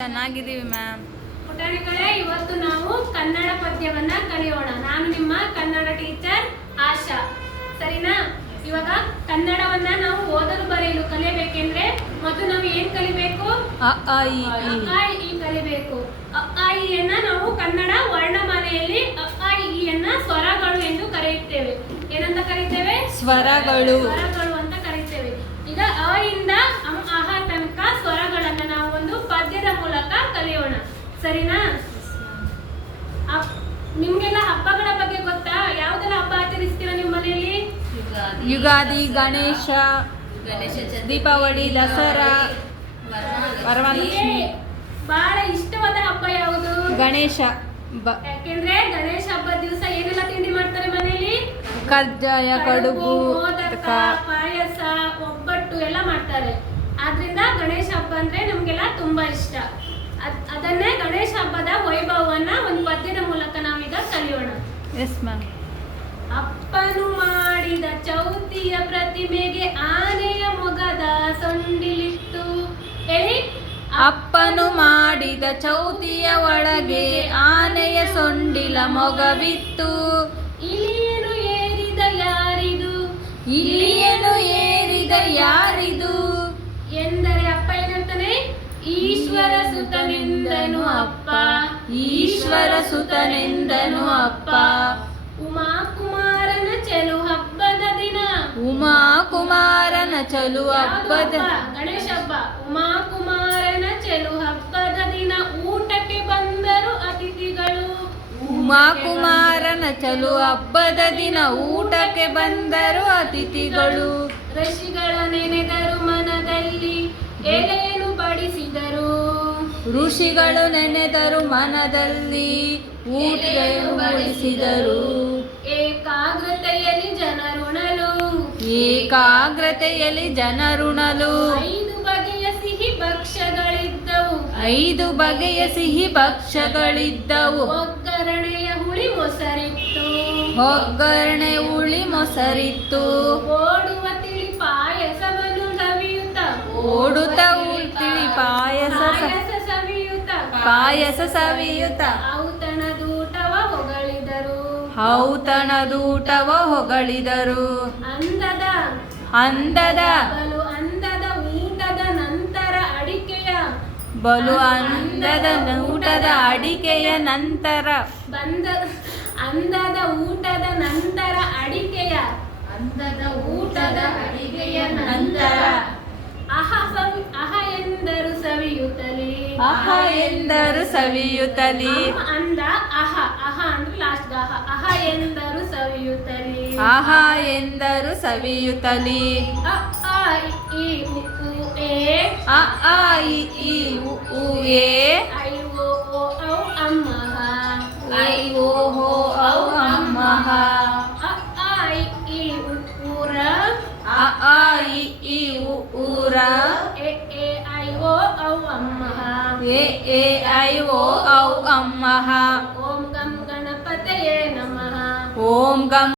ಚೆನ್ನಾಗಿದ್ದೀವಿ ಮ್ಯಾಮ್ ಪುಟಾಣಿಗಳೇ ಇವತ್ತು ನಾವು ಕನ್ನಡ ಪದ್ಯವನ್ನ ಕಲಿಯೋಣ. ನಾನು ನಿಮ್ಮ ಕನ್ನಡ ಟೀಚರ್ ಆಶಾ. ಸರಿನಾ? ಇವಾಗ ಕನ್ನಡವನ್ನ ನಾವು ಓದಲು ಬರೆಯಲು ಕಲಿಯಬೇಕೆಂದ್ರೆ ಮೊದಲು ನಾವು ಏನ್ ಕಲಿಬೇಕು? ಅ ಆ ಇ ಅ, ಈ ಆ, ಇ, ಈ ಕಲಿಬೇಕು. ಅ, ಆ, ಇ ಯನ್ನ ನಾವು ಕನ್ನಡ ವರ್ಣಮಾಲೆಯಲ್ಲಿ ಅ, ಆ, ಇ, ಈ ಯನ್ನ ಸ್ವರಗಳು ಎಂದು ಕರೆಯುತ್ತೇವೆ. ಏನಂತ ಕರೀತೇವೆ? ಸ್ವರಗಳು. ಸ್ವರಗಳು. ನಿಮ್ಗೆಲ್ಲ ಹಬ್ಬಗಳ ಬಗ್ಗೆ ಗೊತ್ತಾ? ಯಾವ್ದೆಲ್ಲ ಹಬ್ಬ ಆಚರಿಸ್ತೀರಾ ನಿಮ್ಮ ಮನೆಯಲ್ಲಿ? ಯುಗಾದಿ ಗಣೇಶ ದೀಪಾವಳಿ ದಸರಾ ವರಮಹಾಲಕ್ಷ್ಮಿ. ನಿಮ್ಗೆ ಬಹಳ ಇಷ್ಟವಾದ ಹಬ್ಬ ಯಾವುದು? ಗಣೇಶ ಬ ಯಾಕೆಂದ್ರೆ ಗಣೇಶ ಹಬ್ಬದ ದಿವಸ ಏನೆಲ್ಲ ತಿಂಡಿ ಮಾಡ್ತಾರೆ ಮನೆಯಲ್ಲಿ? ಕಜ್ಜಾಯ ಕಡುಬು ಮೋದಕ ಕ- ಪಾಯಸ ಒಬ್ಬಟ್ಟು ಎಲ್ಲ ಮಾಡ್ತಾರೆ. ಆದ್ರಿಂದ ಗಣೇಶ ಹಬ್ಬ ಅಂದ್ರೆ ನಮ್ಗೆಲ್ಲ ತುಂಬಾ ಇಷ್ಟ. ಅದ್- ಅದನ್ನೇ ಗಣೇಶ ಎಸ್ ಮ್ಯಾಮ್ ಅಪ್ಪನು ಮಾಡಿದ ಚೌತಿಯ ಪ್ರತಿಮೆಗೆ ಆನೆಯ ಮೊಗದ ಸೊಂಡಿಲಿತ್ತು ಹೇಳಿ? ಅಪ್ಪನು ಮಾಡಿದ ಚೌತಿಯ ಒಳಗೆ ಆನೆಯ ಸೊಂಡಿಲ ಮೊಗವಿತ್ತು. ಇಲಿಯನು ಏರಿದ ಯಾರಿದು? ಇಲಿಯನು ಏರಿದ ಯಾರಿದು ಎಂದರೆ ಅಪ್ಪ ಏನಂತಾನೆ ಈಶ್ವರ ಸುತನೆಂದನು ಅಪ್ಪ. ಈಶ್ವರ ಸುತನೆಂದನು ಅಪ್ಪ. ಉಮಾ ಕುಮಾರನ ಚೆಲು ಹಬ್ಬದ ದಿನ. ಉಮಾ ಕುಮಾರನ ಚಲು ಯಾವ್ದು ಹಬ್ಬದ ಗಣೇಶ ಹಬ್ಬ. ಉಮಾ ಚಲು ಚೆಲು ಹಬ್ಬದ ದಿನ ಊಟಕ್ಕೆ ಬಂದರು ಅತಿಥಿಗಳು. ಉಮಾ ಕುಮಾರನ ಚಲು ಹಬ್ಬದ ದಿನ ಊಟಕ್ಕೆ ಬಂದರು ಅತಿಥಿಗಳು. ಋಷಿಗಳ ನೆನೆದರು ಮನದಲ್ಲಿ. ಬಡಿಸಿದರು ಋಷಿಗಳು ನೆನೆದರು ಮನದಲ್ಲಿ ಊಟ ಉಳಿಸಿದರು ಏಕಾಗ್ರತೆಯಲ್ಲಿ ಜನರುಣಲು. ಏಕಾಗ್ರತೆಯಲ್ಲಿ ಜನರುಣಲು. ಐದು ಬಗೆಯ ಸಿಹಿ ಭಕ್ಷ್ಯಗಳಿದ್ದವು. ಐದು ಬಗೆಯ ಸಿಹಿ ಭಕ್ಷ್ಯಗಳಿದ್ದವು. ಒಗ್ಗರಣೆಯ ಹುಳಿ ಮೊಸರಿತ್ತು. ಒಗ್ಗರಣೆ ಹುಳಿ ಮೊಸರಿತ್ತು. ಓಡುವ ತಿಳಿ ಪಾಯಸವನ್ನು ನವಿಯುತ್ತ ಓಡುತ್ತ ಉಳ್ತಿಳಿ ಪಾಯಸ ಪಾಯಸ ಸವಿಯುತ ಔತಣದೂಟವ ಹೊಗಳಿದರು. ಔತಣದೂಟವ ಹೊಗಳಿದರು. ಅಂದದ. ಅಂದದ. ಬಲು ಅಂದದ ಊಟದ ನಂತರ ಅಡಿಕೆಯ. ಬಲು ಅಂದದ ಊಟದ ಅಡಿಕೆಯ ನಂತರ. ಬಂದ ಅಂದದ ಊಟದ ನಂತರ ಅಡಿಕೆಯ. ಅಂದದ ಊಟದ ಅಡಿಕೆಯ ನಂತರ ಅಹ ಸವಿ ಅಹ ಎಂದರು ಸವಿಯುತ್ತಲೇ ಅಹ ಎಂದರು ಸವಿಯುತ್ತಲಿ. ಅಂದ ಅಹ ಅಹ ಅಂದ್ರೆ ಲಾಸ್ಟ್ ಅಹ ಅಹ ಎಂದರು ಸವಿಯುತ್ತಲಿ. ಅಹ ಎಂದರು ಸವಿಯುತ್ತಲಿ. ಅ ಆ ಇ ಈ ಉ ಉ ಎ. ಅ ಆ ಇ ಈ ಉ ಊ ಏ ए ऐ ओ औ अम्मः ॐ गं गणपतये नमः ॐ गं